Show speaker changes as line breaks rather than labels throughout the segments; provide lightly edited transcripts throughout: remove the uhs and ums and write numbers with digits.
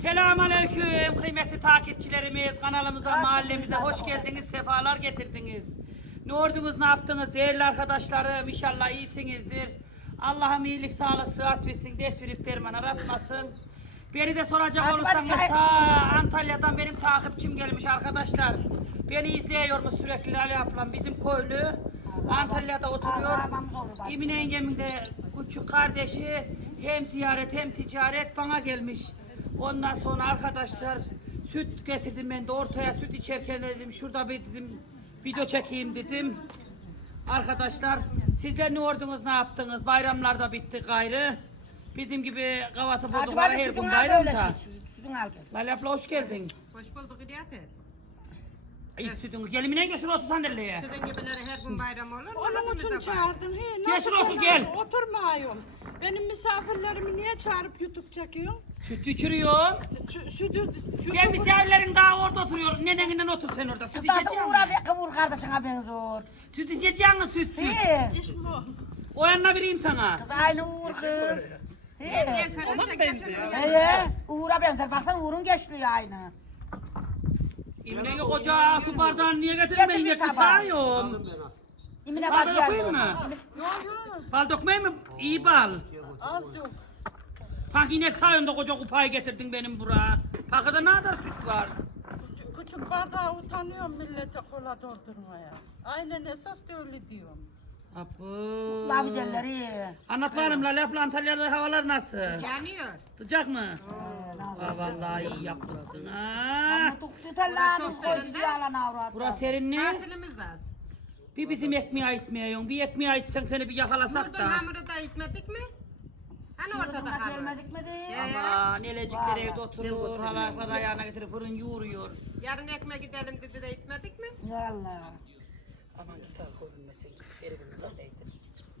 Selamünaleyküm kıymetli takipçilerimiz, kanalımıza, mahallemize hoş geldiniz, sefalar getirdiniz. Ne ordunuz, ne yaptınız değerli arkadaşlarım? İnşallah iyisinizdir. Allah'ım iyilik, sağlık, sıhhat versin, dert derman aratmasın. Beni de soracak olursanız ta Antalya'dan benim takipçim gelmiş arkadaşlar. Beni izliyormuş sürekli Ali ablam, bizim köylü. Antalya'da oturuyor. Emine yengemin de küçük kardeşi, hem ziyaret hem ticaret bana gelmiş. Ondan sonra arkadaşlar süt getirdim, ben de ortaya süt içerken dedim şurada bir dedim video çekeyim dedim. Arkadaşlar sizler ne ordunuz, ne yaptınız? Bayramlar da bitti gayrı. Bizim gibi kavası bozuk var her gün bayramda. Lale abla hoş geldin.
Hoş bulduk İlyafet.
Sütün gelimine gel şuraya otur sandalyeye.
Sizin gibileri her gün bayram olur mu?
Onun için çağırdım. He,
Gel şuraya otur gel.
Oturmuyorum. Benim misafirlerimi niye çağırıp YouTube çekiyorsun?
Süt içiriyorum.
Sütü
Ben misafirlerin daha orada oturuyorum. Neneninden otur sen orada. Süt içeceğim.
Uğur abi kavur kardeşin haberiniz olur.
Süt içeceğim mi süt?
iş bu.
O yanına vereyim sana.
Kız aynı Uğur kız.
Gel sana bir şey getirdim.
Uğur'a benzer. Baksana Uğur'un gençliği aynı.
İmine koca su bardağını niye getirmeyin?
Getir bir
Yekli
tabağı.
sağıyorum.
İmine
Bal
başı
dökeyim mi?
Yok yok.
Bal dökmeyeyim mi? İyi bal.
Az yok.
Sanki inek sağıyorum da koca kupayı getirdin benim buraya. Pakada ne kadar süt var?
Küçük bardağa utanıyorum millete kola doldurmaya. Aynen esas da öyle diyorum.
Apı.
Lavi derleri.
Anlat bakalım Lale abla, Antalya'da havalar nasıl?
Yanıyor.
Sıcak mı? Aa, vallahi iyi yapmışsın ha.
Sütellanın koydu yalan avrat.
Burası serin ne?
Tatilimiz az.
Bir bizim ekmeği itmiyorsun. Bir ekmeği itsen seni bir yakalasak
Buradan
da.
hamuru da itmedik mi? Hani ortada hamur.
Gelmedik mi değil?
Aman nelecikler evde oturur, halaklar ayağına getirir, fırın yoğuruyor.
Yarın ekmeğe gidelim dedi de itmedik mi?
Valla.
Aman git al koyulmasın git, herifimiz aleydir.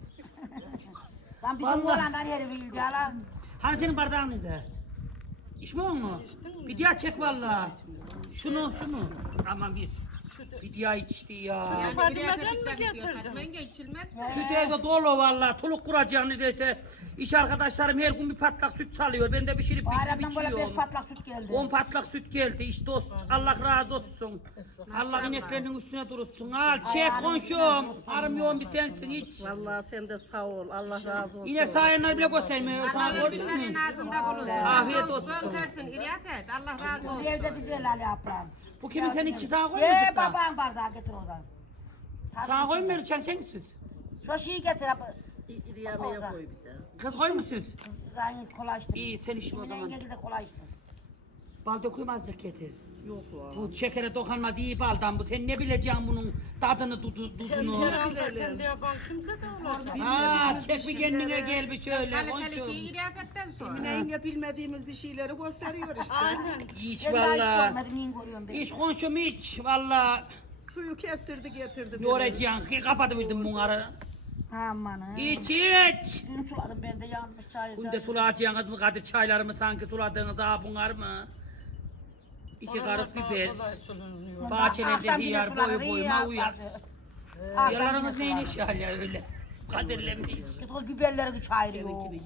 Lan bizim oğlandan herifi ilgi ala.
Hani senin bardağın nerede? İçme onu. Bir diğer çek valla. Şunu. Aman bir. Bir diğer içti ya.
Yani
Fadime'den
bir
mi
gidiyor.
getirdin?
Kaçmayınca içilmez.
Süt evde dolu valla. Tuluk kuracağım neredeyse. İş arkadaşlarım her gün bir patlak süt salıyor. Ben de pişirip
Bayramdan böyle 5
içiyorum.
patlak süt geldi.
10 patlak süt geldi. İşte dost. Allah razı olsun. Allah ineklerinin üstüne durutsun. Al çek komşum. Arım yoğun bir sensin hiç.
Vallahi sen de sağ ol. Allah razı olsun.
İnek sayenler bile göstermiyor. Sana
Allah
gördün
ölmüşlerin
mü?
ağzında bulunsun.
Afiyet olsun.
Göndersin İlyafet. Allah razı olsun.
Evde bir değil Ali ablam.
Bu kimin senin için sana
Ye
koymayacak da.
babam bardağı getir oradan.
Sana koymuyor içersen süt.
Şu şeyi getir abi.
İriyameye koy bir de.
Kız koy mu süt?
Zaten kolay işte.
İyi sen içme o zaman.
Yenge de kolay işte.
Bal döküyorum azıcık getir.
Yok lan.
Bu şekere dokunmaz iyi baldan bu. Sen ne bileceksin bunun tadını, tuzunu.
Herhalde sen de yapan kimse de olacak.
Aa çek bir kendine gel bir şöyle.
Kaliteli
Komşum.
şey İlyafet'ten sonra.
Yenge bilmediğimiz bir şeyleri gösteriyor işte.
Aynen.
İç
Ben daha hiç
valla.
görmedim, neyin görüyorum ben.
İç komşum iç valla.
Suyu kestirdi getirdi.
Ne olacaksın? Kapatıverdim bunları.
Aman ha.
İç iç.
Dün suladım ben de yanmış çay.
Günde sulayacaksınız mı Kadir çaylarımı sanki suladığınız ha bunlar mı? İki karış biber. Bahçelerde hiyar boyu boyuma uyar. Yalarınız neymiş ya öyle. Kadirlenmeyiz.
O biberleri çayırıyor.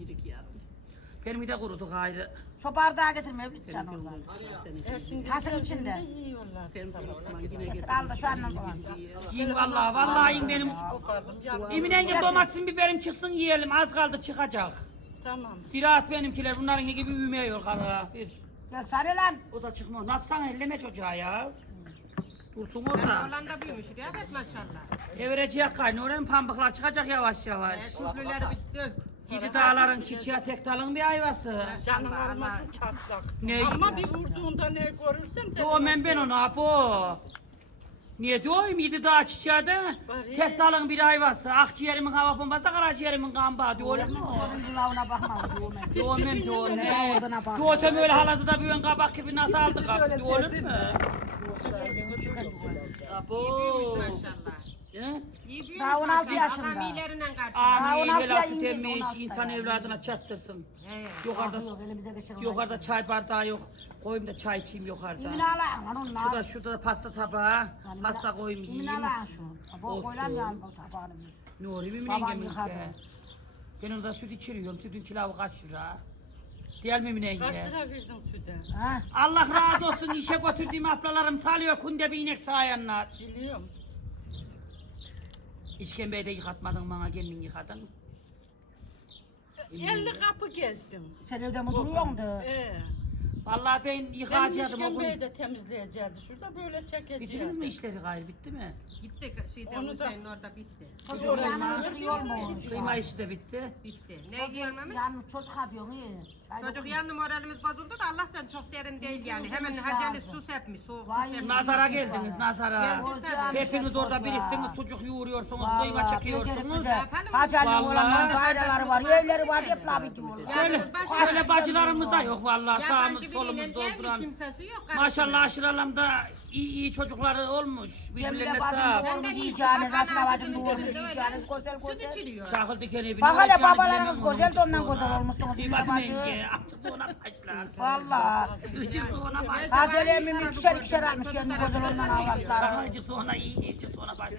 Benim de kurudu gayrı.
Şu bardağı getirmeye bir can oradan. Kasın içinde.
Yiyorlar.
Getir al da şu andan falan.
Yiyin vallahi yiyin benim. Eminence domatesin biberim çıksın yiyelim az kaldı çıkacak.
Tamam.
Ziraat benimkiler bunların gibi büyümüyor kara. Bir.
Gel sarı lan.
O da çıkmıyor. Ne yapsan elleme çocuğa ya. Dursun orada.
Oğlan da büyümüş İlyafet maşallah.
Evirecek kaynıyor. Oraya pambıklar çıkacak yavaş yavaş.
Sütlüleri bitti.
Gidi dağların çiçeği tek dalın bir ayvası.
Canım olmasın çatlak.
Ne?
Ama bir vurduğunda ne görürsem
Doğum ben onu apo. Niye diyorum yedi dağ çiçeği de tek dalın bir ayvası. Akciğerimin hava bombası da karaciğerimin kan bağı diyor mu?
Onun lavına bakma.
Doğum. Doğsam öyle halası da büyüyen kabak gibi nasıl aldık abi diyor mu? Apo.
Maşallah.
He?
İyi büyümüş
Daha 16
maşallah.
yaşında.
Allah iyilerinden karşılasın.
Amin.
16
Velası
yaşında,
demiş
16
insan
yaşında.
evladına çattırsın.
Evet.
Yukarıda yukarıda çay bardağı yok. Koyayım da çay içeyim yukarıda.
Yemin alan lan onlar.
Şurada da pasta tabağı. Pasta koyayım
Yemin
yiyeyim.
alan şu. Bu koylan yan o tabağını bir.
Ne oluyor
Babam
yemin
yıkadı.
Ben orada süt içiriyorum. Sütün kilavı kaç lira? Değil mi Emine
Kaç
yenge?
lira verdin süde?
Ha?
Allah razı olsun işe götürdüğüm ablalarım salıyor kunde bir inek sayanlar.
Biliyorum.
İşkembeyi de yıkatmadın bana kendin yıkadın.
50 kapı gezdim.
Sen evde mi duruyorsun da?
Vallahi ben
Benim
yıkayacaktım o
işkembeyi
gün.
de temizleyecekti. Şurada böyle
Bitirdiniz
çekeceğiz.
mi işleri gayrı bitti mi?
Gitti şeyden
Onu da-
Hüseyin orada bitti.
Çocuklarımız yol mu olmuş?
Kıyma işi de bitti.
Bitti. Ne görmemiş?
Yalnız çocuk adıyorum iyi.
Çocuk yandı moralimiz bozuldu da Allah'tan çok derin değil yani. Hemen haceli su sepmiş, soğuk su
Vay.
sepmiş.
Nazara geldiniz nazara.
Geldik tabii.
Hepiniz orada biriktiniz sucuk yoğuruyorsunuz, kıyma çekiyorsunuz.
Hacı'nın
Vallahi.
olanların daireleri var, evleri var, hep laf ediyorlar.
Şöyle, şöyle bacılarımız da yok vallahi sağımız solumuz dolduran.
Kimsesi yok.
Maşallah aşıralamda iyi çocukları olmuş. Birbirlerine
Cemile bacım
sağ.
doğurmuş, yiyeceğiniz, Asra bacım doğurmuş, yiyeceğiniz, güzel
Süt
güzel.
içiliyor.
Çakıl dikeni
Bak hele babalarınız güzel de ondan güzel olmuşsunuz.
Bir
Cemile
bakın
bacı.
yenge açık sonra başlar.
Valla.
Açık sonra başlar.
Hacı'nın emmi ikişer almış kendi güzel ondan avlatlar.
Açık sonra iyi, açık sonra başlar.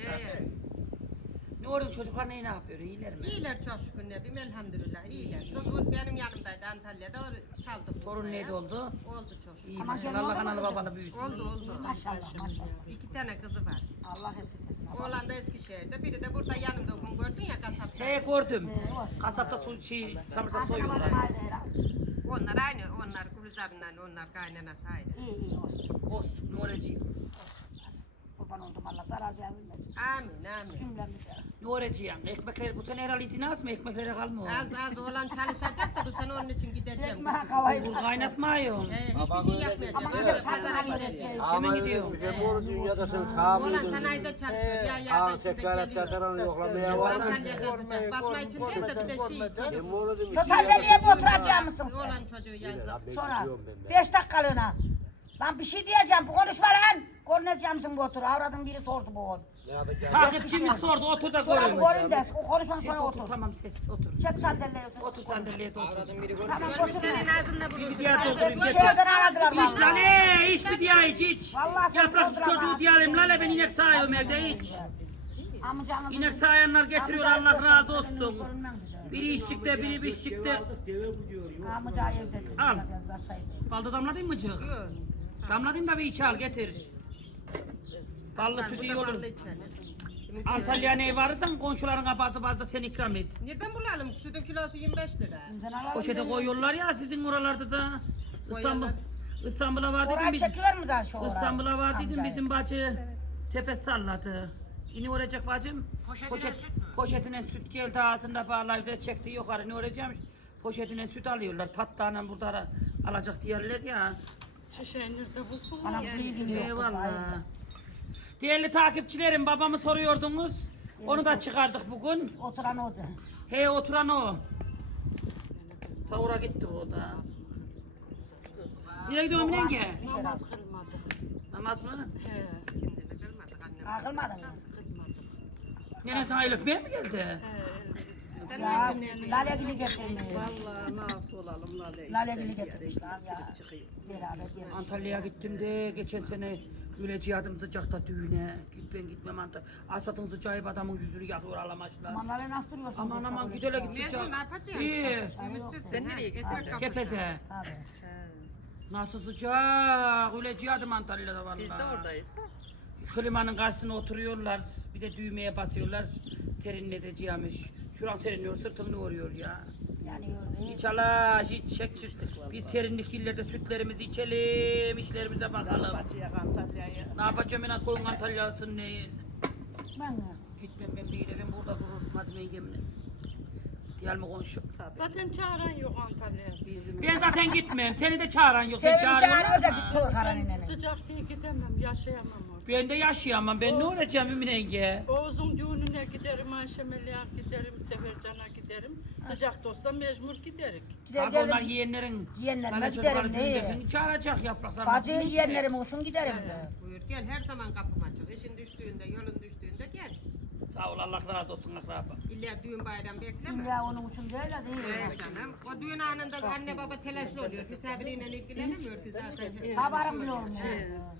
Ne oldu çocuklar ne yapıyor? İyiler mi?
İyiler çok şükür ne bileyim elhamdülillah iyiler. Kız o benim yanımdaydı Antalya'da o saldık.
Torun neydi oldu?
Oldu çok şükür.
İyi
Ama
maşallah
sen
Allah
oldu
kanalı
mu?
babalı büyütsün.
Oldu.
Maşallah maşallah.
2 tane kızı var.
Allah esirgesin.
Oğlan da Eskişehir'de, biri de burada yanımda o gün gördün ya kasapta.
He gördüm. Kasapta samırsak soyuyorlar.
Onlar aynı, onlar Gülizar'la onlar kaynanası ayrı.
İyi olsun.
Olsun Nuretciğim.
Kurban oldum Allah zarar vermesin.
Amin.
Cümlemize.
Nuretciğim ekmekleri bu sene herhalde izin az mı? Ekmeklere kalmıyor.
Az oğlan çalışacak da bu sene onun için gideceğim.
Ekmeğe kavayı
Bul kaynatmıyorsun.
Hiçbir şey yapmayacağım. Öyle pazara gideceğim.
Hemen gidiyorum.
Bize bu dünyada sen
Oğlan
sahabıydın.
sanayide çalışıyor. Ya yarda şimdi
Sekalet
geliyor.
çataran yoklamaya var mı?
Antalya'da yazacak. Basma için değil de bir de şey çocuk.
Ben bu oğlu dedim.
Şu sandalyeye mi oturacak mısın sen?
Oğlan çocuğu yazdı.
Sonra 5 dakikalığına. Lan bir şey diyeceğim, bu konuşma lan. Kornacağım mısın bu otur? Avradın biri sordu bu oğul.
Takipçimiz sordu otur da
Sonra
görün.
görün de, o konuşmanın
Ses
sonra
otur
otur.
tamam ses otur.
Çek sandalyeye otur.
Otur sandalyeye de otur.
Tamam otur.
Senin ağzında bulursun.
Diğer de otur.
Bir şeyden aradılar
İç lan
vallahi.
iç bir diye iç.
Vallahi sen
Yaprak
otur
çocuğu
ama.
diyelim lale ben inek sağıyorum evde iç.
Amcanın
İnek sağayanlar getiriyor Allah razı olsun.
görünmem güzel.
Biri işçikte biri biççikte.
Amca evde.
Al. Balda damladın mı cık? Damladın da bir iç al getir. Ballı sütü iyi olur. Antalya ne varırsan komşuların kapası bazda sen ikram et.
Nereden bulalım? Sütün kilosu 25 lira.
Poşete koyuyorlar ya sizin oralarda da. İstanbul'a var dedim
Orayı
biz.
çekiyor mu da şu orayı?
İstanbul'a var dedim
Amcayı.
bizim bacı. Sepet salladı. İni olacak bacım. Poşetine süt geldi ağzında bağlayıp çekti yukarı ne olacakmış. Poşetine süt alıyorlar. Patlağına burada alacak diyorlar ya.
Şişeyi nerede buldun?
Bana bir şey bilmiyor.
Eyvallah. Değerli takipçilerim babamı soruyordunuz. Onu da çıkardık bugün.
Oturan orada.
He oturan o. Tavura gitti o da. Nereye gidiyorsun yenge?
Namaz kılmadık.
Namaz mı?
He.
Akılmadın mı?
Nene sana el öpmeye mi geldi?
Ya Lale Gül'ü getirmiş.
Vallahi nasıl olalım Lale.
Lale Gül'ü getirmişler ya. Beraber gelmiş.
Antalya'ya gittim de geçen sene öyle cihadım sıcakta düğüne. Ben gitmem Antalya. Asfaltın sıcağı adamın yüzünü yakıyor alamaçlar.
Aman Lale nasıl duruyorsun?
Aman aman gidele git sıcak.
Ne yapacaksın?
İyi.
Sen nereye gittin?
Kepeze.
Tabii.
Nasıl sıcak. Öyle cihadım Antalya'da vallahi. Biz de oradayız da. Klimanın karşısına oturuyorlar. Bir de düğmeye basıyorlar. Serinleteceğimiş. Şuran serinliyor, sırtını vuruyor ya.
Yani yürü.
İç alaş, iç çek çek. Biz serinlik illerde sütlerimizi içelim, işlerimize bakalım.
Bacıya Antalya'ya.
Ne yapacağım ben koyun Antalya'sın neyi?
Ben mi?
Gitmem ben değil, ben burada dururum hadi yengemle. Diyelim mi komşu?
Zaten çağıran yok Antalya'ya.
Ben zaten gitmem, seni de çağıran yok, sen
Sevim
çağırıyorsun.
çağırıyor da gitmiyor karanine.
Sıcak diye gidemem, yaşayamam orada.
Ben de yaşayamam, ben ne olacağım Emine yenge?
Oğuz'un düğününe giderim, Ayşe Meliha giderim, Sefercan'a giderim. Sıcakta olsa mecbur giderik.
Tabi onlar yiyenlerin,
Yiyenlerime
bana çocukları
giderim, değil.
düğünde çağıracak yaprak
Bacı
sarmasını.
yiyenlerim olsun giderim de.
Buyur gel her zaman kapım açık. İşin düştüğünde, yolun düştüğünde gel.
Sağ ol Allah razı olsun akraba.
İlla düğün bayram bekleme.
Şimdi ya onun için de öyle değil.
Evet canım. O düğün anında anne baba telaşlı oluyor. Misafiriyle ilgilenemiyor ki zaten.
Haberim bile olmuyor.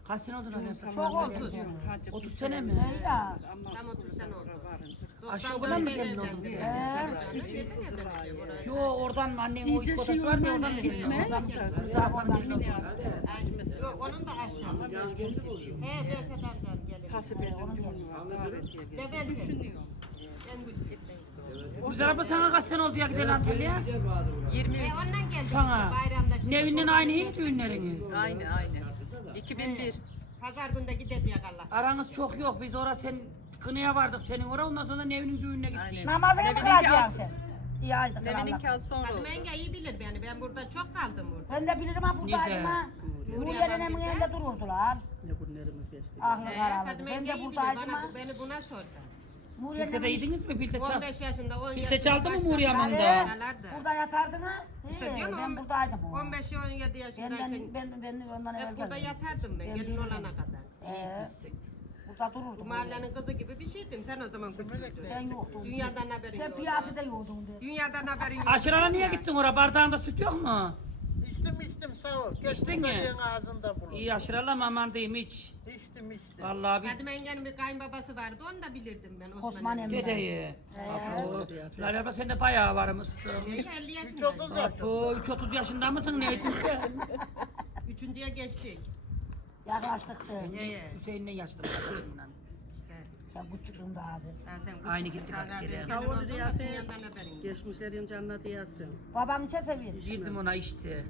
Kaç sene oldu lan?
Çok oldu.
30 sene mi?
Ya.
Tam 30 sene oldu.
Aşağı buradan mı gelin oldun sen?
İçi sızılıyor.
Yo oradan annen o
İyice
ilk
şey
odası var ya
olman
oradan mı gelin?
gitme.
Oradan Zaten gelin oldun.
Yok onun da aşağı. He Beseler'den gelir.
Hasibe'nin düğünü var. Davetiye geldi.
Devel
Düşünüyorum.
en güç gitmeyiz.
Güzel abla sana kaç sene oldu ya gidelim Antalya'ya?
23.
Ondan geldik
Sana.
bayramda.
Nevinden aynı iyi düğünleriniz.
Aynı. 2001.
Pazar günde gidecek Allah.
Aranız çok yok. Biz orada sen kınaya vardık senin oraya. Ondan sonra Nevin'in düğününe gittik.
Aynen.
Namazını mı
Nevin'inki
kılacaksın
az.
sen? İyi haydi kıl
Nevin'inki
Allah.
az sonra
Kadın
oldu.
yenge iyi bilir beni. Ben burada çok kaldım burada.
Ben de bilirim ha buradaydım
Nerede?
ha. Nuriye nenemin elinde dururdular.
Ne günlerimiz geçti.
Ahlı
Kadın
karalı. Ben
yenge
de
iyi bilir.
buradaydım ha.
Beni buna sordu.
Nuriye
Pilse de yediniz mi? Pilte çal.
15 yaşında 10
Pilte çaldı mı Muriye Hanım'da?
Çalardı.
Burada yatardın ha.
İşte
He,
diyorum
ben buradaydım. o.
15-17 yaşındayken
Ben ondan evvel
hep burada
geldim.
yatardım ben gelin olana kadar.
Burada dururdum.
Bu mahallenin kızı gibi bir şeydim. Sen o zaman küçüktün.
Sen yoktun.
Dünyadan haberin
Sen
yok.
piyasada yoğdun dedi.
Dünyadan haberin yok.
Aşırı'na niye gittin oraya? Bardağında süt yok mu?
İçtim sağ ol.
İçtin mi?
Senin ağzında bulun.
İyi aşırı'la aman diyeyim hiç.
İçtim.
Vallahi bir
Kadın yengenin bir kayınbabası vardı. Onu da bilirdim ben.
Osman Emre.
dedeyi. Lale abla sen de bayağı varmışsın.
50 yaşındayım.
Apo 3-30 yaşında mısın neysin sen?
Üçüncüye geçtik.
Yaklaştık da.
Hüseyin'le yaşlı kardeşimle.
Sen buçuksun da abi.
Sen
Aynı gittik askere.
Sağ ol dünyadan haberin yok.
Geçmişlerin canına diyorsun.
Baban içe seviyor.
Girdim ona işte.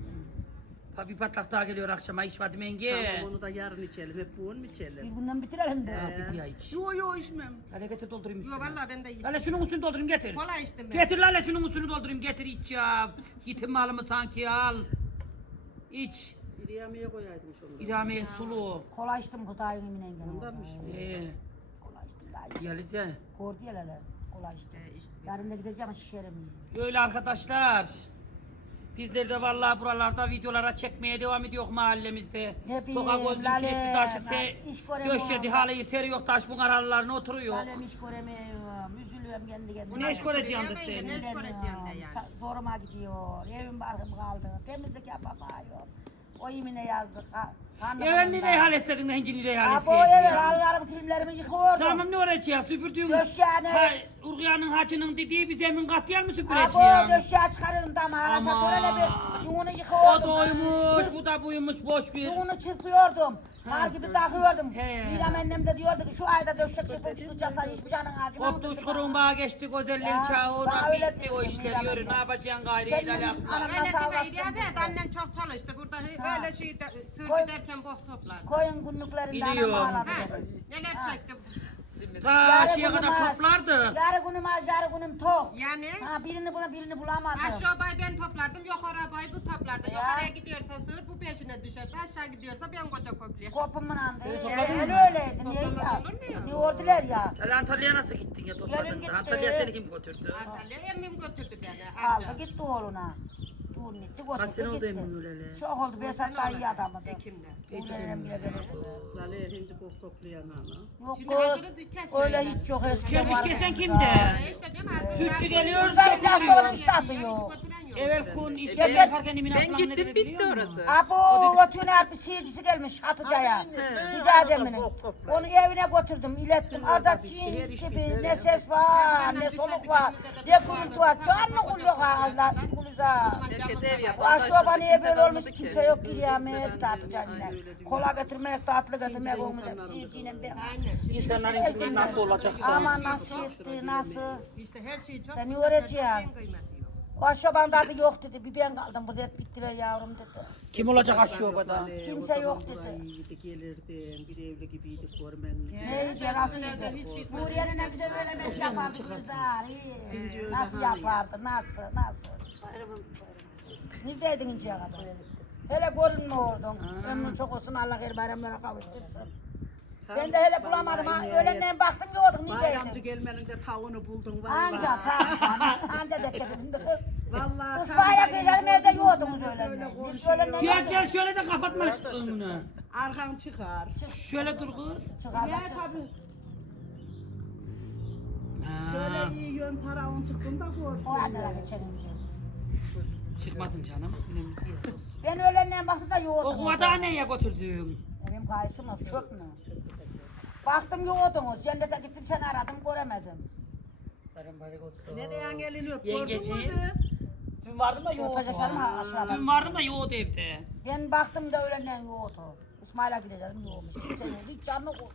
Bir patlak daha geliyor akşama içmedim yenge.
Tamam onu da yarın içelim. Hep bugün mü
Bir
içelim?
günden bitirelim de.
Bir ya iç.
Yo içmem.
Lale getir doldurayım
Yok
üstüne.
valla ben de
Lale şunun üstünü doldurayım getir.
kola içtim ben.
Getir Lale şunun üstünü doldurayım getir iç ya. Yetim malımı sanki al. İç.
İriyamiye koyaydım şunu.
İramiye sulu.
Kola içtim kutayın emine engin.
Ondanmış mı?
Kola içtim daha iyi.
Yalize.
Kordu ya lale. Kola içtim. Yarın da gideceğim şişerim.
Öyle arkadaşlar. Bizler de vallahi buralarda videolara çekmeye devam ediyor mahallemizde.
Hepimiz,
Toka gözlüm
Lale,
kilitli taşı
iş göremiyorum.
döşedi halıyı seriyor taş bu kararlarına oturuyor.
Lalem iş göremiyorum. Üzülüyorum kendi kendime.
Ne iş göreceğim de
Ne
seni?
iş göreceğim de yani.
Zoruma gidiyor. Evim barkım kaldı. Temizlik yapamıyorum. O yemine yazdık.
Evvel nereye hal etsedin de hinci nereye hal
Abo evet
etsedin?
halılarımı kilimlerimi yıkıyordum.
Tamam ne olacak süpürdüğün
Döşeğini.
Urga'nın hacının dediği bir zemin katlayan mı
Abo
süpüreceğim?
döşeği çıkarıyorum dama. Arasa
Aman.
şöyle bir yumunu
O
yıkıyordum.
doymuş bu da buymuş boş bir.
Yumunu çırpıyordum. Kar gibi takıyordum.
He.
İrem annem de diyordu ki şu ayda döşek çırpıp şu sıcaktan hiçbir canın acımam.
Koptu uçkurun bağa geçti güzelliğin
Ya,
çağı oradan
daha öyle
bitti o
diyeceğim,
işler
İrem
yürü ne
anne.
yapacaksın gayri
Senin
ilal yapma.
anam-
Öyle
Sağ
deme
olasın.
İliyafet annen çok çalıştı. Burada öyle şey sır
Koy.
giderken bok toplar.
Koyun günlüklerinde anam
Biliyorum.
ağladı.
Ha,
dedi.
neler çekti.
Ta
Yarı
şeye
günüm
kadar
aç,
toplardı.
Yarı günüm aç, yarı günüm tok.
Yani
Ha birini buna birini bulamadım.
aşağı bay ben toplardım, yukarı bay bu toplardı.
Ya.
Yukarıya gidiyorsa sığır bu peşine düşerse, aşağı gidiyorsa ben koca kopya.
Kopumun andı.
topladın mı?
Öyleydi. Niye
Toplamaz
ya?
olur mu ya?
Ne ordular ya?
Hele Antalya'ya nasıl gittin ya
Gelin
topladın
gitti.
da? Antalya'ya seni kim götürdü?
Antalya emmim götürdü beni.
Aldı
Amca.
gitti oğluna. Dur gitti götürdü
Kaç sene oldu
gitti.
emmi öyleli?
Çok oldu. Besat da iyi adamdı.
Ekim'de.
Oğlanlarım bile gelirdi.
Lale hindi bok toplayan ana.
Yok
Şimdi
kız.
hazırı kesmiyor
Öyle
yani.
hiç çok eski.
Gelmiş
var.
kesen kimde?
İşte değil mi? Hazır
Sütçü
hazır.
geliyor,
Ben
geliyor.
nasıl olmuş tadı yok.
Götüren yok.
Evvel kun
Geçen-
işkence yaparken Emine
Ben
ablam ne
gittim
dedi
bitti
biliyor musun?
orası.
Abo götüne bir seyircisi gelmiş Hatice'ye. Hidayeminin. Onu evine götürdüm, ilettim. Arada cins gibi ne ses var, ne soluk var, ne gürültü var. Canlı kuluyor Allah şükürüza.
Herkes ev
Bu
yapar.
aşağıda niye böyle olmuş
kalmadı ki.
kimse yok kıyamet Hatice'yle. Kola götürmek, tatlı götürmek olmuş. Seyirciyle ben.
Aynen.
İnsanların içinde nasıl olacak?
Aman nasıl etti, nasıl.
İşte her şey çok
Ben
güzel,
öğreteceğim.
her şeyin kıymeti yok.
O aşağıdan tadı yok dedi, bir ben kaldım burada hep bittiler yavrum dedi.
Kim olacak aşağıda?
Kimse yok dedi.
İyiydi gelirdin. Bir evli gibiydik görmen.
Neydi nasıl
Evde
dedi.
hiç
Nuriye'nin de bize öyle bir yapardı güzel, iyi. Nasıl yapardı, nasıl. Neredeydin inceye kadar? Hele görünme oradan. Ömrün çok olsun, Allah her bayramlara kavuştursun. Ben de hele bulamadım ha, öğlenden baktım yiyordun
Bayramcı
neredeydin?
gelmenin de tavuğunu buldun
Anca,
vallahi.
anca dikkat edin de kız.
Vallahi
Ispayak yiyelim evde yiyordunuz öğlenden. Biz öğlenden
Gel gel şöyle de kapatma önünü.
Arkan çıkar.
Şöyle dur kız.
çıkar da
Ya
çıksın.
tabii.
Ha,
Şöyle iyi yön tarafın çıksın da görsün.
O adına geçelim.
çıkmasın canım. Önemli değil.
Ben öğlenden baktım da yoğurdum.
O kuvada neye götürdün?
Benim Tarım kayısı mı, çöp mü? Baktım yoğdunuz, cennete gittim seni aradım, göremedim.
Nereye geliniyor?
Yengeci. Dün vardım da yoğurdu.
Yatacaklar mı aşağıda?
Dün vardım da yoğurdu evde.
Ben baktım da öğlenden yoğurdu. İsmail'e gideceğim yoğurmuş. Kimse yok, hiç canlı yok.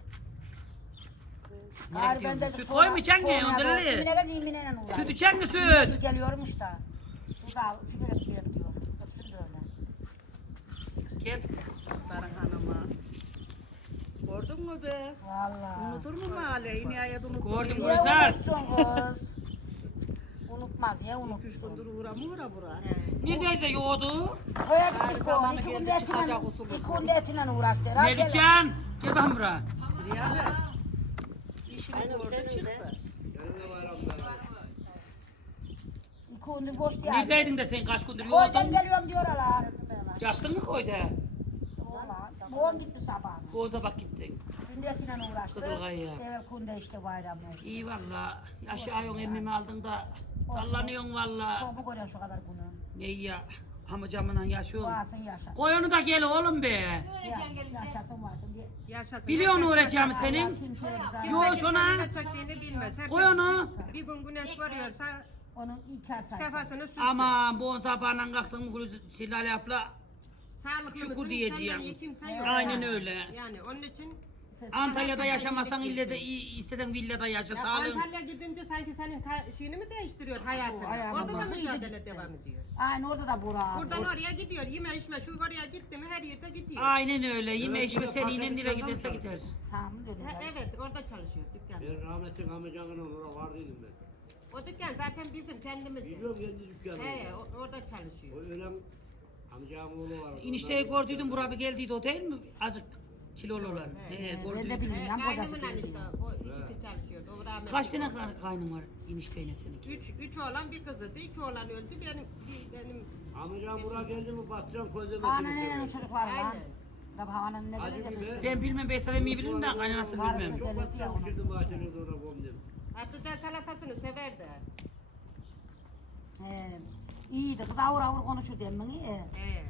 Gayrı ben de
Süt koymayacaksın ki, onları.
Yine gel yemineyle uğrayayım.
Süt içen mi süt?
Geliyormuş da. Bu da sigara gidiyor diyor. Hepsi de öyle.
Gel.
Darın hanıma. Gördün mü be?
Vallahi.
Unutur mu mahalleyi? Nihayet unutur.
Gördüm,
Niye
Güzel.
unutsun kız? Unutmaz ya
Üç
unutsun.
gündür uğra mı uğra bura?
Neredeydi yoğurdu?
Koya
Her
gittik
zamanı
o. İki
geldi,
günde
çıkacak
etinden,
usulü.
iki günde etinden uğraştı. Rahat gelin.
Melihcan. Gel bakayım buraya.
Riyale. İşini gördü çıktı.
İki günde boş değil.
Neredeydin de sen kaç gündür
Koydan
yoğurdun?
geliyorum diyorlar.
Yattın mı koyda?
Valla. Boğum gitti sabahına.
Boğaza bak gittin.
Günde etinden uğraştı.
Kızılkaya.
Evet kunde işte bayramı.
İyi valla. Yaşıyorsun emmimi aldın da sallanıyorsun valla.
Çok bu görüyorsun şu kadar bunu.
Ne iyi ya. Amcamla yaşıyorsun.
Varsın yaşasın.
Koy onu da gel oğlum be.
Yaşasın varsın diye.
Yaşasın.
Biliyorsun
Herkes
uğrayacağımı
yaşasın.
senin.
Kimseye güzel.
Kimse
Yoğuş ona.
kimsenin ne çektiğini bilmez. Herkes
Koy onu.
bir gün güneş görüyorsa
Onun İlker sayısı.
sefasını sürsün.
Aman bu sabahından kalktın mı Silale abla.
Sağlıklı
Şükür
mısın?
diyeceğim.
Senden iyi kimse yok.
Aynen öyle.
Yani onun için
Antalya'da yaşamasan ille de istesen villada yaşa
ya
sağlığın.
Antalya gidince sanki senin şeyini mi değiştiriyor hayatını?
ayağıma
Orada da
bak.
mücadele devam ediyor.
Aynı orada da Burak.
Buradan oraya gidiyor. Yeme içme şu oraya gitti mi her yerde gidiyor.
Aynen öyle. Yeme içme seninle nereye giderse gider.
Sağ mı dedim
Ha,
ben?
evet orada çalışıyor dükkan.
Ben rahmetli amcanın orada vardıydım ben.
O dükkan zaten bizim kendimizin.
Biliyorum kendi dükkanım.
He orada
O
çalışıyor.
ölen amcamın oğlu var.
İnişteyi gördüydüm Burak abi geldiydi o değil mi? Azıcık kilolu olan. He
Ben de
gördüydüm.
bilmiyorum. Kocası
Kaynımla
geldi.
işte o ikisi çalışıyor. O rahmetli.
Kaç tane kaynın var inişteyle seninki?
Üç oğlan bir kızıydı. İki oğlan öldü. Benim
Amcam buraya geldi mi batacağım közlemesini
Annenin
seviyor.
çocukları var.
Aynen.
Tabii havanın ne
Hadi
böyle
bir
de.
be.
Ben bilmem Beysal'ı iyi bilirim de kaynanasını bilmem.
Çok batacağım uçurdum bahçelerde ona bomdum.
Patlıcan salatasını severdi.
İyiydi. Kız avur avur konuşur demin iyi.
He.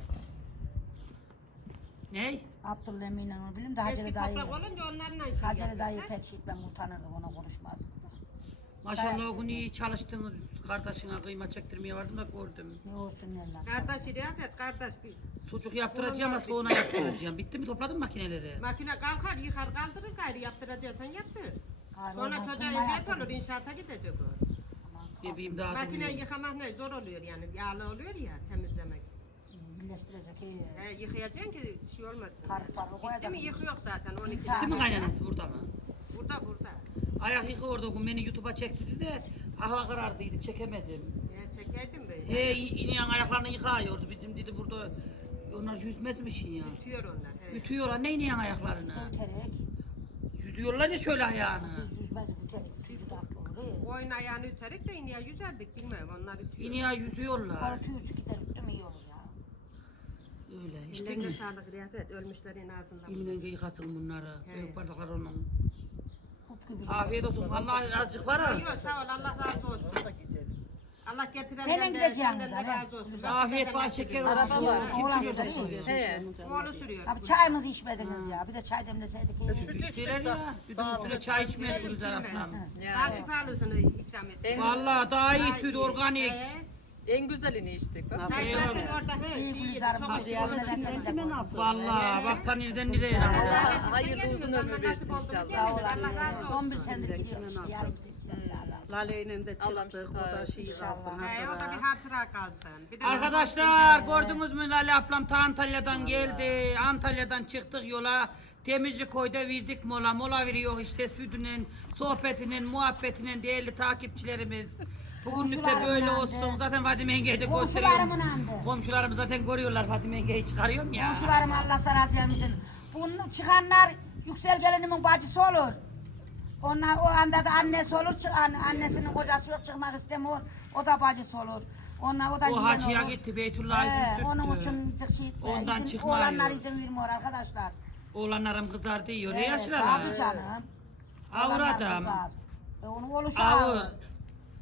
Ney?
Abdullah Emin'le onu bileyim de Haceli
Eski
dayı.
toprak olunca onlarla şey
Haceli dayı
yapıyor.
pek şey ben utanırdım ona konuşmazdım.
Maşallah o gün iyi çalıştınız. Kardeşine kıyma çektirmeye vardım da gördüm.
Ne olsun neler.
Kardeş Riyafet kardeş bir.
Sucuk yaptıracağım ama soğuna yaptıracağım. Bitti mi topladın makineleri?
Makine kalkar yıkar kaldırır gayrı yaptıracaksan yaptır. Sonra çocuğa eziyet olur inşaata gidecek o.
Ne bileyim daha
Makine
bilmiyorum.
yıkamak ne zor oluyor yani yağlı oluyor ya temizlemek.
Birleştirecek iyi.
Yıkayacaksın ki şey olmasın.
Parı parı
Bitti
koyacak.
mi yıkıyor zaten 12
Bitti mi kaynanası burada mı?
Burada.
Ayak yıkı orada o gün beni YouTube'a çekti de hava karardıydı çekemedim.
Ya çekeydim be.
İneyen ayaklarını yıkıyordu bizim dedi burada. Onlar yüzmez mi şey ya?
Ütüyor onlar. He.
Ütüyorlar ne ineyen ayaklarını?
Terek.
Yüzüyorlar ya şöyle ayağını.
Yüzmez bu terek. Tüy dakika olur.
Oyun ayağını üterek de ineye yüzerdik bilmem onlar ütüyor.
İneyen yüzüyorlar.
Para tüyürsü gider değil mi iyi olur ya.
Öyle işte
İşte
mi?
sağlık Riyafet ölmüşlerin ağzından.
İminen yıkasın bunları. Büyük bardaklar onun.
Kup gibi.
Afiyet olsun. Vallahi azıcık var ha.
Yok sağ ol Allah razı olsun. Allah getirenden
Hemen
de
gideceğim
senden de
zaten.
razı olsun.
Afiyet bal şeker olsun.
Oğlan sürüyor.
Oğlu sürüyor.
Tabii çayımızı içmediniz ya. Bir de çay demleseydik iyi.
İçtiler ya. Sütün üstüne çay içmez bu güzel ablam.
Daha şifalısını ikram et.
Vallahi daha iyi süt organik.
En güzelini içtik. Bak.
Çay zaten orada he.
İyi
iyi,
Gülizar'ım.
çok
Hadi
iyi.
yavrum sen de koy.
Vallahi bak ta nereden nereye.
Allah hayırlı uzun ömür versin
Sağ
inşallah.
ol
Allah razı olsun.
11 senedir gidiyorum işte. Yarın gideceğim sağ ol.
Lale'yle de
Allah'ım
çıktık.
şifa
O da
versin.
şey kalsın.
He, o da bir hatıra kalsın. Bir de
Arkadaşlar gördünüz mü Lale ablam ta Antalya'dan geldi. Antalya'dan çıktık yola. Demirci koyda verdik mola. Mola veriyor işte sütünün, sohbetinin, muhabbetinin değerli takipçilerimiz. Bugünlük de böyle olsun. Zaten Fatime Yenge'yi de gösteriyorum.
Komşularımın andı.
Komşularım zaten görüyorlar Fatime Yenge'yi çıkarıyorum ya.
Komşularım Allah razı olsun. Bunu çıkanlar yüksel gelinimin bacısı olur. Onlar o anda da annesi olur. Annesinin kocası yok çıkmak istemiyor. O da bacısı olur. Onlar o da
O
yeğen
hacıya
olur.
gitti Beytullah'a izin
Onun
sürttü.
için şey,
Ondan
izin,
çıkmıyor.
oğlanlar izin vermiyor arkadaşlar.
Oğlanlarım kızardı yiyor. Ne
Tabii
yaşlılar?
canım.
Ağır
Oğlanlar
adam.
kızar. Onun oluşu
Ağır.
ağır.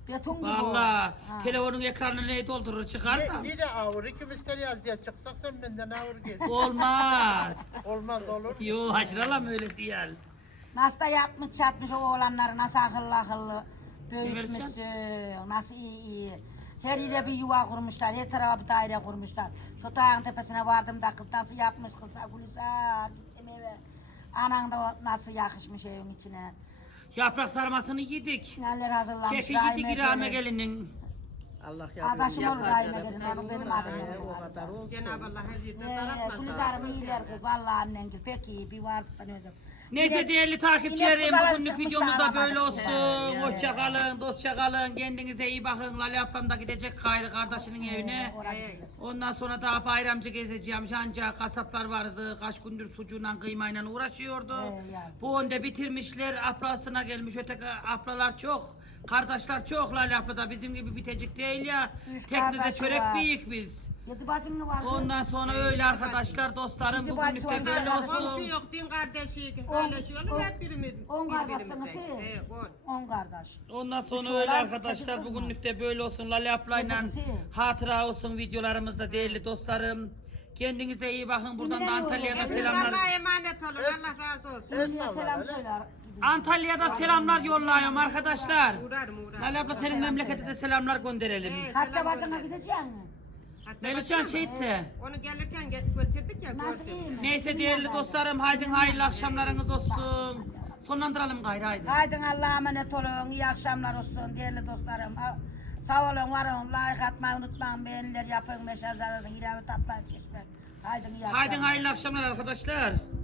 Beton gibi o.
Valla
Ha.
telefonun ekranını ne doldurur çıkarsa.
Ne de ağır, ikimiz televizyona çıksak sen benden ağır gel.
Olmaz.
Olmaz olur.
Yo haşralam öyle değil.
Nasıl da yapmış çatmış o oğlanları, nasıl akıllı
Demircan.
büyütmüşsün, nasıl iyi. Her yere bir yuva kurmuşlar, her tarafa bir daire kurmuşlar. Şu dağın tepesine vardım da kız nasıl yapmış kızlar Gülizar, gittim eve. Anan da nasıl yakışmış evin içine.
Yaprak sarmasını yedik.
Neler hazırlamış.
Keşke yedik İrame gelinin.
Allah yardım
Adaşım olur Rahime gelin, onun benim adım
O
olur.
kadar olsun.
Cenab-ı Allah her yerden daraltmaz.
Gülizar'ım iyiler kız, vallahi annen gibi pek iyi, bir vardı tanıyordum.
Neyse değerli takipçilerim
yine kızlar
bugünlük
çıkmış
videomuz da
da
böyle
aramadık.
olsun. Hoşça kalın, dostça kalın. Kendinize iyi bakın. Lale ablam da gidecek Gayrı kardeşinin evine. Ondan sonra daha bayramcı gezeceğim. Canca kasaplar vardı. Kaç gündür sucuğuyla kıymayla uğraşıyordu. Bu önde bitirmişler. Ablasına gelmiş. Öteki ablalar çok. Kardeşler çok. Lale abla da bizim gibi bitecek değil ya.
Üç
Teknede
kardeşi
çörek
var.
büyük biz.
Yedi bacın mı var?
Ondan sonra öyle arkadaşlar, dostlarım
Bizi
bugünlük de
bacı
böyle
var.
Komşu
olsun.
yok, din kardeşi, paylaşıyorlar hep birimiz.
10 kardeşsiniz
birbirimize.
siz.
10.
10 kardeş.
Ondan sonra
Üç
öyle
oğlan,
arkadaşlar
sekiz
bugünlük de böyle olsun. Lale ablayla
Hepsi.
hatıra olsun videolarımızda değerli dostlarım. Kendinize iyi bakın. Buradan da
Yine ne
Antalya'da
olur?
Hepiniz
selamlar.
Allah'a emanet olun. Allah razı olsun.
Ünlü'ye selam söyle.
Antalya'da selamlar yolluyorum arkadaşlar.
Uğrarım.
Lale abla senin memlekete de selamlar gönderelim.
Hatta bacına gideceksin mi?
Melihcan şehitte.
Onu gelirken götürdük ya
Nasıl
gördüm.
iyi mi?
Neyse değerli dostlarım haydi hayırlı akşamlarınız olsun. Sonlandıralım gayrı haydi.
Haydi Allah'a emanet olun. İyi akşamlar olsun değerli dostlarım. Sağ olun, var olun. Like atmayı unutmayın. Beğeniler yapın. Mesajlar atın. İlave tatlayıp geçmek. Haydi iyi akşamlar.
Haydi hayırlı akşamlar arkadaşlar.